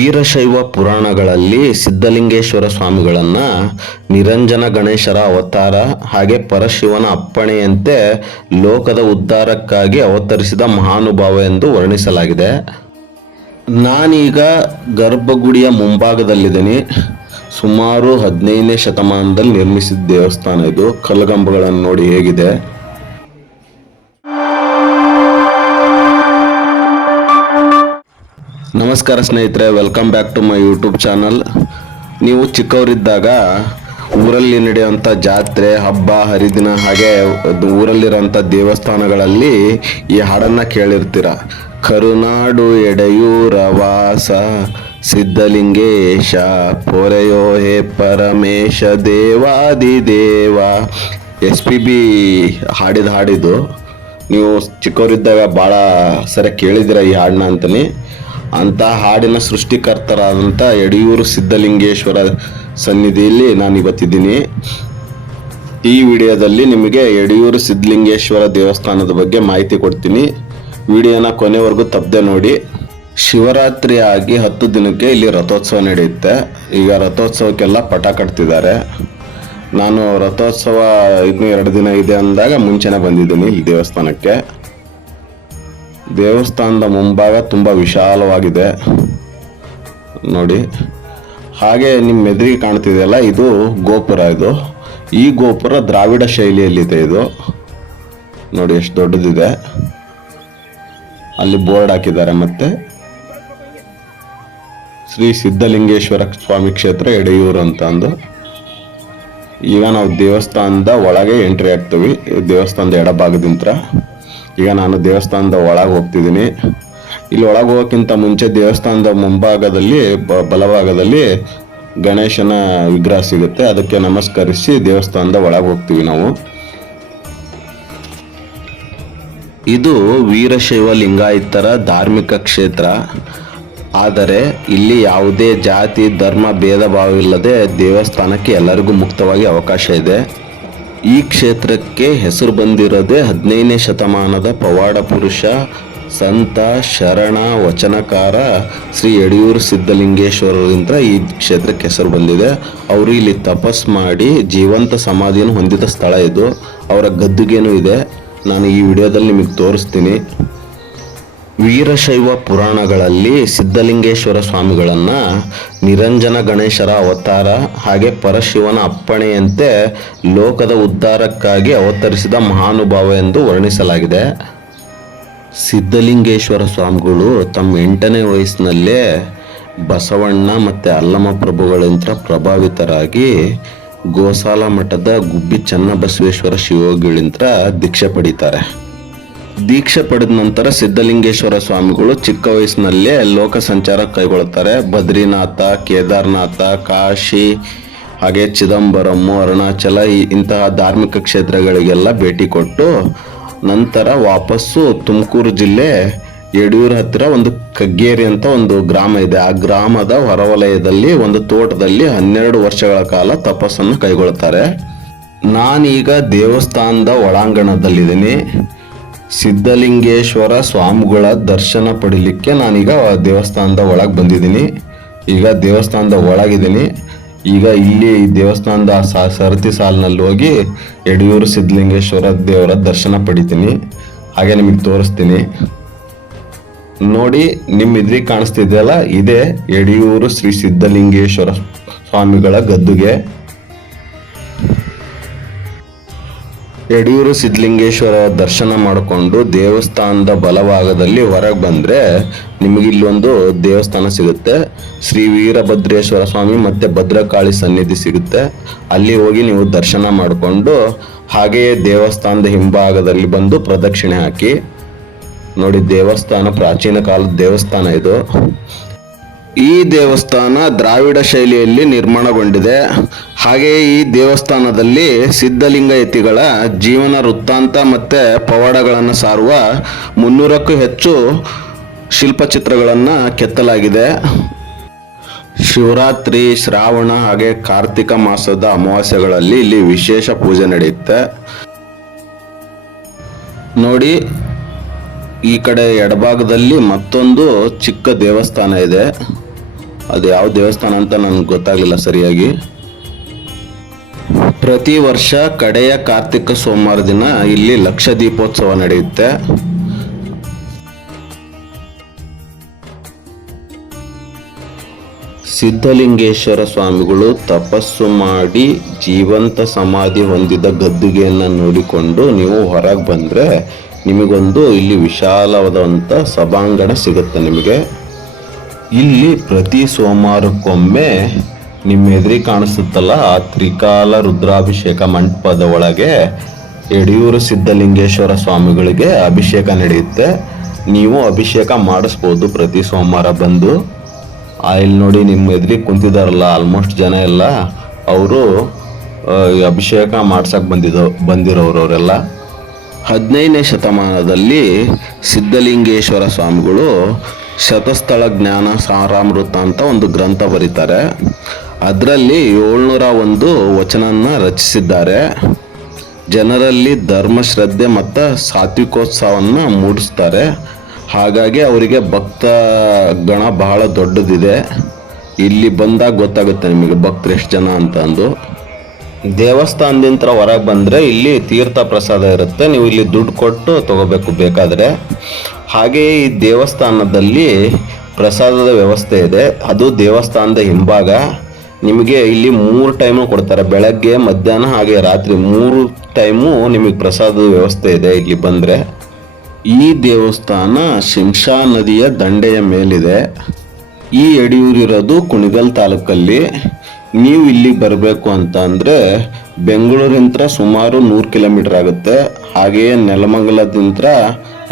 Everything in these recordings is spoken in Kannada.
ವೀರಶೈವ ಪುರಾಣಗಳಲ್ಲಿ ಸಿದ್ಧಲಿಂಗೇಶ್ವರ ಸ್ವಾಮಿಗಳನ್ನು ನಿರಂಜನ ಗಣೇಶರ ಅವತಾರ ಹಾಗೆ ಪರಶಿವನ ಅಪ್ಪಣೆಯಂತೆ ಲೋಕದ ಉದ್ಧಾರಕ್ಕಾಗಿ ಅವತರಿಸಿದ ಮಹಾನುಭಾವ ಎಂದು ವರ್ಣಿಸಲಾಗಿದೆ. ನಾನೀಗ ಗರ್ಭಗುಡಿಯ ಮುಂಭಾಗದಲ್ಲಿದ್ದೀನಿ. ಸುಮಾರು 15ನೇ ಶತಮಾನದಲ್ಲಿ ನಿರ್ಮಿಸಿದ ದೇವಸ್ಥಾನ ಇದು. ಕಲ್ಲುಗಂಬಗಳನ್ನು ನೋಡಿ ಹೇಗಿದೆ. ನಮಸ್ಕಾರ ಸ್ನೇಹಿತರೆ, welcome back to my YouTube channel. ನೀವು ಚಿಕ್ಕವರಿದ್ದಾಗ ಊರಲ್ಲಿ ನಡೆಯುವಂಥ ಜಾತ್ರೆ, ಹಬ್ಬ, ಹರಿದಿನ ಹಾಗೆ ಊರಲ್ಲಿರೋಂಥ ದೇವಸ್ಥಾನಗಳಲ್ಲಿ ಈ ಹಾಡನ್ನು ಕೇಳಿರ್ತೀರ. ಕರುನಾಡು ಎಡೆಯೂರ ವಾಸ ಸಿದ್ಧಲಿಂಗೇಶ ಪೊರೆಯೋ ಹೇ ಪರಮೇಶ ದೇವಾದಿದೇವ. SPB ಹಾಡಿದ ಹಾಡಿದು. ನೀವು ಚಿಕ್ಕವರಿದ್ದಾಗ ಭಾಳ ಸರಿ ಕೇಳಿದಿರ ಈ ಹಾಡನ್ನ ಅಂತಾನೆ. ಅಂಥ ಹಾಡಿನ ಸೃಷ್ಟಿಕರ್ತರಾದಂಥ ಯಡಿಯೂರು ಸಿದ್ಧಲಿಂಗೇಶ್ವರ ಸನ್ನಿಧಿಯಲ್ಲಿ ನಾನು ಇವತ್ತಿದ್ದೀನಿ. ಈ ವಿಡಿಯೋದಲ್ಲಿ ನಿಮಗೆ ಯಡಿಯೂರು ಸಿದ್ಧಲಿಂಗೇಶ್ವರ ದೇವಸ್ಥಾನದ ಬಗ್ಗೆ ಮಾಹಿತಿ ಕೊಡ್ತೀನಿ. ವಿಡಿಯೋನ ಕೊನೆವರೆಗೂ ತಪ್ಪದೆ ನೋಡಿ. ಶಿವರಾತ್ರಿ ಆಗಿ 10 ದಿನಕ್ಕೆ ಇಲ್ಲಿ ರಥೋತ್ಸವ ನಡೆಯುತ್ತೆ. ಈಗ ರಥೋತ್ಸವಕ್ಕೆಲ್ಲ ಪಟ ಕಟ್ತಿದ್ದಾರೆ. ನಾನು ರಥೋತ್ಸವ ಇನ್ನೂ 2 ದಿನ ಇದೆ ಅಂದಾಗ ಮುಂಚೆನೇ ಬಂದಿದ್ದೀನಿ ಈ ದೇವಸ್ಥಾನಕ್ಕೆ. ದೇವಸ್ಥಾನದ ಮುಂಭಾಗ ತುಂಬ ವಿಶಾಲವಾಗಿದೆ ನೋಡಿ. ಹಾಗೆ ನಿಮ್ಮ ಎದುರಿಗೆ ಕಾಣ್ತಿದೆಯಲ್ಲ, ಇದು ಗೋಪುರ. ಈ ಗೋಪುರ ದ್ರಾವಿಡ ಶೈಲಿಯಲ್ಲಿದೆ. ಇದು ನೋಡಿ ಎಷ್ಟು ದೊಡ್ಡದಿದೆ. ಅಲ್ಲಿ ಬೋರ್ಡ್ ಹಾಕಿದ್ದಾರೆ. ಮತ್ತೆ ಶ್ರೀ ಸಿದ್ಧಲಿಂಗೇಶ್ವರ ಸ್ವಾಮಿ ಕ್ಷೇತ್ರ ಯಡಿಯೂರು ಅಂತ ಅಂದು. ಈಗ ನಾವು ದೇವಸ್ಥಾನದ ಒಳಗೆ ಎಂಟ್ರಿ ಆಗ್ತೀವಿ. ದೇವಸ್ಥಾನದ ಎಡಭಾಗದಿಂದ. ಈಗ ನಾನು ದೇವಸ್ಥಾನದ ಒಳಗೆ ಹೋಗ್ತಿದ್ದೀನಿ. ಇಲ್ಲಿ ಒಳಗೆ ಹೋಗೋಕ್ಕಿಂತ ಮುಂಚೆ ದೇವಸ್ಥಾನದ ಮುಂಭಾಗದಲ್ಲಿ ಬಲಭಾಗದಲ್ಲಿ ಗಣೇಶನ ವಿಗ್ರಹ ಸಿಗುತ್ತೆ. ಅದಕ್ಕೆ ನಮಸ್ಕರಿಸಿ ದೇವಸ್ಥಾನದ ಒಳಗೆ ಹೋಗ್ತೀವಿ ನಾವು. ಇದು ವೀರಶೈವ ಲಿಂಗಾಯತರ ಧಾರ್ಮಿಕ ಕ್ಷೇತ್ರ. ಆದರೆ ಇಲ್ಲಿ ಯಾವುದೇ ಜಾತಿ ಧರ್ಮ ಭೇದ ಭಾವವಿಲ್ಲದೆ ದೇವಸ್ಥಾನಕ್ಕೆ ಎಲ್ಲರಿಗೂ ಮುಕ್ತವಾಗಿ ಅವಕಾಶ ಇದೆ. ಈ ಕ್ಷೇತ್ರಕ್ಕೆ ಹೆಸರು ಬಂದಿರೋದೇ 15ನೇ ಶತಮಾನದ ಪವಾಡ ಪುರುಷ, ಸಂತ, ಶರಣ, ವಚನಕಾರ ಶ್ರೀ ಯಡಿಯೂರು ಸಿದ್ಧಲಿಂಗೇಶ್ವರರಿಂದ ಈ ಕ್ಷೇತ್ರಕ್ಕೆ ಹೆಸರು ಬಂದಿದೆ. ಅವರು ಇಲ್ಲಿ ತಪಸ್ ಮಾಡಿ ಜೀವಂತ ಸಮಾಧಿಯನ್ನು ಹೊಂದಿದ ಸ್ಥಳ ಇದು. ಅವರ ಗದ್ದುಗೆನೂ ಇದೆ. ನಾನು ಈ ವಿಡಿಯೋದಲ್ಲಿ ನಿಮಗೆ ತೋರಿಸ್ತೀನಿ. ವೀರಶೈವ ಪುರಾಣಗಳಲ್ಲಿ ಸಿದ್ಧಲಿಂಗೇಶ್ವರ ಸ್ವಾಮಿಗಳನ್ನು ನಿರಂಜನ ಗಣೇಶರ ಅವತಾರ ಹಾಗೆ ಪರಶಿವನ ಅಪ್ಪಣೆಯಂತೆ ಲೋಕದ ಉದ್ಧಾರಕ್ಕಾಗಿ ಅವತರಿಸಿದ ಮಹಾನುಭಾವ ಎಂದು ವರ್ಣಿಸಲಾಗಿದೆ. ಸಿದ್ಧಲಿಂಗೇಶ್ವರ ಸ್ವಾಮಿಗಳು ತಮ್ಮ 8ನೇ ವಯಸ್ಸಿನಲ್ಲೇ ಬಸವಣ್ಣ ಮತ್ತು ಅಲ್ಲಮ ಪ್ರಭುಗಳಿಂದ ಪ್ರಭಾವಿತರಾಗಿ ಗೋಸಾಲ ಮಠದ ಗುಬ್ಬಿ ಚನ್ನಬಸವೇಶ್ವರ ಶಿವಯೋಗಿಗಳಿಂದ ದೀಕ್ಷೆ ಪಡೀತಾರೆ. ದೀಕ್ಷೆ ಪಡೆದ ನಂತರ ಸಿದ್ಧಲಿಂಗೇಶ್ವರ ಸ್ವಾಮಿಗಳು ಚಿಕ್ಕ ವಯಸ್ಸಿನಲ್ಲೇ ಲೋಕ ಸಂಚಾರ ಕೈಗೊಳ್ಳುತ್ತಾರೆ. ಬದ್ರಿನಾಥ, ಕೇದಾರನಾಥ, ಕಾಶಿ ಹಾಗೆ ಚಿದಂಬರಂ, ಅರುಣಾಚಲ ಇಂತಹ ಧಾರ್ಮಿಕ ಕ್ಷೇತ್ರಗಳಿಗೆಲ್ಲ ಭೇಟಿ ಕೊಟ್ಟು ನಂತರ ವಾಪಸ್ಸು ತುಮಕೂರು ಜಿಲ್ಲೆ ಯಡಿಯೂರು ಹತ್ತಿರ ಒಂದು ಕಗ್ಗೇರಿ ಅಂತ ಒಂದು ಗ್ರಾಮ ಇದೆ. ಆ ಗ್ರಾಮದ ಹೊರವಲಯದಲ್ಲಿ ಒಂದು ತೋಟದಲ್ಲಿ 12 ವರ್ಷಗಳ ಕಾಲ ತಪಸ್ಸನ್ನು ಕೈಗೊಳ್ಳುತ್ತಾರೆ. ನಾನೀಗ ದೇವಸ್ಥಾನದ ಒಳಾಂಗಣದಲ್ಲಿದ್ದೀನಿ. ಸಿದ್ಧಲಿಂಗೇಶ್ವರ ಸ್ವಾಮಿಗಳ ದರ್ಶನ ಪಡಿಲಿಕ್ಕೆ ನಾನೀಗ ದೇವಸ್ಥಾನದ ಒಳಗೆ ಬಂದಿದ್ದೀನಿ. ಈಗ ದೇವಸ್ಥಾನದ ಒಳಗಿದ್ದೀನಿ. ಈಗ ಇಲ್ಲಿ ದೇವಸ್ಥಾನದ ಸರತಿ ಸಾಲಿನಲ್ಲಿ ಹೋಗಿ ಯಡಿಯೂರು ಸಿದ್ಧಲಿಂಗೇಶ್ವರ ದೇವರ ದರ್ಶನ ಪಡಿತೀನಿ. ಹಾಗೆ ನಿಮಗೆ ತೋರಿಸ್ತೀನಿ ನೋಡಿ. ನಿಮ್ಮ ಎದುರಿಗೆ ಕಾಣಿಸ್ತಿದೆಯಲ್ಲ, ಇದೇ ಯಡಿಯೂರು ಶ್ರೀ ಸಿದ್ಧಲಿಂಗೇಶ್ವರ ಸ್ವಾಮಿಗಳ ಗದ್ದುಗೆ. ಯಡಿಯೂರು ಸಿದ್ಧಲಿಂಗೇಶ್ವರ ದರ್ಶನ ಮಾಡಿಕೊಂಡು ದೇವಸ್ಥಾನದ ಬಲಭಾಗದಲ್ಲಿ ಹೊರಗೆ ಬಂದರೆ ನಿಮಗೆ ಇಲ್ಲೊಂದು ದೇವಸ್ಥಾನ ಸಿಗುತ್ತೆ. ಶ್ರೀ ವೀರಭದ್ರೇಶ್ವರ ಸ್ವಾಮಿ ಮತ್ತು ಭದ್ರಕಾಳಿ ಸನ್ನಿಧಿ ಸಿಗುತ್ತೆ. ಅಲ್ಲಿ ಹೋಗಿ ನೀವು ದರ್ಶನ ಮಾಡಿಕೊಂಡು ಹಾಗೆಯೇ ದೇವಸ್ಥಾನದ ಹಿಂಭಾಗದಲ್ಲಿ ಬಂದು ಪ್ರದಕ್ಷಿಣೆ ಹಾಕಿ ನೋಡಿ. ದೇವಸ್ಥಾನ ಪ್ರಾಚೀನ ಕಾಲದ ದೇವಸ್ಥಾನ ಇದು. ಈ ದೇವಸ್ಥಾನ ದ್ರಾವಿಡ ಶೈಲಿಯಲ್ಲಿ ನಿರ್ಮಾಣಗೊಂಡಿದೆ. ಹಾಗೆಯೇ ಈ ದೇವಸ್ಥಾನದಲ್ಲಿ ಸಿದ್ಧಲಿಂಗಯತಿಗಳ ಜೀವನ ವೃತ್ತಾಂತ ಮತ್ತು ಪವಾಡಗಳನ್ನು ಸಾರುವ 300ಕ್ಕೂ ಹೆಚ್ಚು ಶಿಲ್ಪಚಿತ್ರಗಳನ್ನು ಕೆತ್ತಲಾಗಿದೆ. ಶಿವರಾತ್ರಿ, ಶ್ರಾವಣ ಹಾಗೆ ಕಾರ್ತಿಕ ಮಾಸದ ಅಮಾವಾಸ್ಯೆಗಳಲ್ಲಿ ಇಲ್ಲಿ ವಿಶೇಷ ಪೂಜೆ ನಡೆಯುತ್ತೆ ನೋಡಿ. ಈ ಕಡೆ ಎಡಭಾಗದಲ್ಲಿ ಮತ್ತೊಂದು ಚಿಕ್ಕ ದೇವಸ್ಥಾನ ಇದೆ. ಅದು ಯಾವ ದೇವಸ್ಥಾನ ಅಂತ ನನಗೆ ಗೊತ್ತಾಗಲಿಲ್ಲ ಸರಿಯಾಗಿ. ಪ್ರತಿ ವರ್ಷ ಕಡೆಯ ಕಾರ್ತಿಕ ಸೋಮವಾರ ದಿನ ಇಲ್ಲಿ ಲಕ್ಷ ದೀಪೋತ್ಸವ ನಡೆಯುತ್ತೆ. ಸಿದ್ಧಲಿಂಗೇಶ್ವರ ಸ್ವಾಮಿಗಳು ತಪಸ್ಸು ಮಾಡಿ ಜೀವಂತ ಸಮಾಧಿ ಹೊಂದಿದ ಗದ್ದುಗೆಯನ್ನು ನೋಡಿಕೊಂಡು ನೀವು ಹೊರಗೆ ಬಂದರೆ ನಿಮಗೊಂದು ಇಲ್ಲಿ ವಿಶಾಲವಾದಂಥ ಸಭಾಂಗಣ ಸಿಗುತ್ತೆ. ನಿಮಗೆ ಇಲ್ಲಿ ಪ್ರತಿ ಸೋಮವಾರಕ್ಕೊಮ್ಮೆ ನಿಮ್ಮ ಎದುರಿಗೆ ಕಾಣಿಸುತ್ತಲ್ಲ ಆ ತ್ರಿಕಾಲ ರುದ್ರಾಭಿಷೇಕ ಮಂಟಪದ ಒಳಗೆ ಯಡಿಯೂರು ಸಿದ್ಧಲಿಂಗೇಶ್ವರ ಸ್ವಾಮಿಗಳಿಗೆ ಅಭಿಷೇಕ ನಡೆಯುತ್ತೆ. ನೀವು ಅಭಿಷೇಕ ಮಾಡಿಸ್ಬೋದು ಪ್ರತಿ ಸೋಮವಾರ ಬಂದು. ಇಲ್ಲಿ ನೋಡಿ ನಿಮ್ಮ ಎದುರಿಗೆ ಕುಂತಿದಾರಲ್ಲ ಆಲ್ಮೋಸ್ಟ್ ಜನ ಎಲ್ಲ ಅವರು ಅಭಿಷೇಕ ಮಾಡ್ಸಕ್ಕೆ ಬಂದಿರೋರವರೆಲ್ಲ. 15ನೇ ಶತಮಾನದಲ್ಲಿ ಸಿದ್ಧಲಿಂಗೇಶ್ವರ ಸ್ವಾಮಿಗಳು ಶತಸ್ಥಳ ಜ್ಞಾನ ಸಾರಾಮೃತ ಅಂತ ಒಂದು ಗ್ರಂಥ ಬರೀತಾರೆ. ಅದರಲ್ಲಿ 701 ವಚನನ ರಚಿಸಿದ್ದಾರೆ. ಜನರಲ್ಲಿ ಧರ್ಮ ಶ್ರದ್ಧೆ ಮತ್ತು ಸಾತ್ವಿಕೋತ್ಸವವನ್ನು ಮೂಡಿಸ್ತಾರೆ. ಹಾಗಾಗಿ ಅವರಿಗೆ ಭಕ್ತ ಗಣ ಬಹಳ ದೊಡ್ಡದಿದೆ. ಇಲ್ಲಿ ಬಂದಾಗ ಗೊತ್ತಾಗುತ್ತೆ ನಿಮಗೆ ಭಕ್ತರು ಎಷ್ಟು ಜನ ಅಂತ ಅಂದು. ದೇವಸ್ಥಾನದಿಂದ ಹೊರಗೆ ಬಂದರೆ ಇಲ್ಲಿ ತೀರ್ಥ ಪ್ರಸಾದ ಇರುತ್ತೆ. ನೀವು ಇಲ್ಲಿ ದುಡ್ಡು ಕೊಟ್ಟು ತಗೋಬೇಕು ಬೇಕಾದರೆ. ಹಾಗೆಯೇ ಈ ದೇವಸ್ಥಾನದಲ್ಲಿ ಪ್ರಸಾದದ ವ್ಯವಸ್ಥೆ ಇದೆ. ಅದು ದೇವಸ್ಥಾನದ ಹಿಂಭಾಗ. ನಿಮಗೆ ಇಲ್ಲಿ 3 ಟೈಮು ಕೊಡ್ತಾರೆ, ಬೆಳಗ್ಗೆ ಮಧ್ಯಾಹ್ನ ಹಾಗೆ ರಾತ್ರಿ 3 ಟೈಮು ನಿಮಗೆ ಪ್ರಸಾದದ ವ್ಯವಸ್ಥೆ ಇದೆ ಇಲ್ಲಿ ಬಂದರೆ. ಈ ದೇವಸ್ಥಾನ ಶಿಂಷಾ ನದಿಯ ದಂಡೆಯ ಮೇಲಿದೆ. ಈ ಯಡಿಯೂರಿರೋದು ಕುಣಿಗಲ್ ತಾಲೂಕಲ್ಲಿ. ನೀವು ಇಲ್ಲಿಗೆ ಬರಬೇಕು ಅಂತ ಅಂದರೆ ಬೆಂಗಳೂರಿಂದ ಸುಮಾರು 100 ಕಿಲೋಮೀಟ್ರ್ ಆಗುತ್ತೆ. ಹಾಗೆಯೇ ನೆಲಮಂಗಲದಿಂದ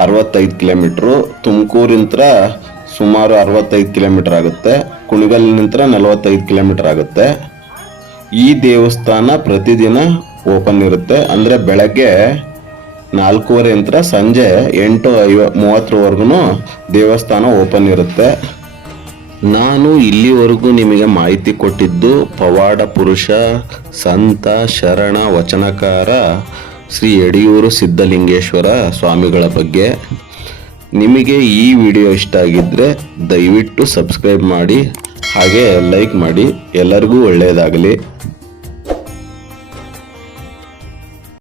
65 ಕಿಲೋಮೀಟ್ರು, ತುಮಕೂರಿಂದ ಸುಮಾರು 65 ಕಿಲೋಮೀಟ್ರ್ ಆಗುತ್ತೆ, ಕುಣಿಗಲ್ನಿಂದ 45 ಕಿಲೋಮೀಟ್ರ್ ಆಗುತ್ತೆ. ಈ ದೇವಸ್ಥಾನ ಪ್ರತಿದಿನ ಓಪನ್ ಇರುತ್ತೆ. ಅಂದರೆ ಬೆಳಗ್ಗೆ 4:15 ಸಂಜೆ 8:30ವರೆಗೂ ದೇವಸ್ಥಾನ ಓಪನ್ ಇರುತ್ತೆ. ನಾನು ಇಲ್ಲಿವರೆಗೂ ನಿಮಗೆ ಮಾಹಿತಿ ಕೊಟ್ಟಿದ್ದು ಪವಾಡ ಪುರುಷ, ಸಂತ, ಶರಣ, ವಚನಕಾರ ಶ್ರೀ ಯಡಿಯೂರು ಸಿದ್ಧಲಿಂಗೇಶ್ವರ ಸ್ವಾಮಿಗಳ ಬಗ್ಗೆ. ನಿಮಗೆ ಈ ವಿಡಿಯೋ ಇಷ್ಟ ಆಗಿದ್ದರೆ ದಯವಿಟ್ಟು ಸಬ್ಸ್ಕ್ರೈಬ್ ಮಾಡಿ, ಹಾಗೆ ಲೈಕ್ ಮಾಡಿ. ಎಲ್ಲರಿಗೂ ಒಳ್ಳೆಯದಾಗಲಿ.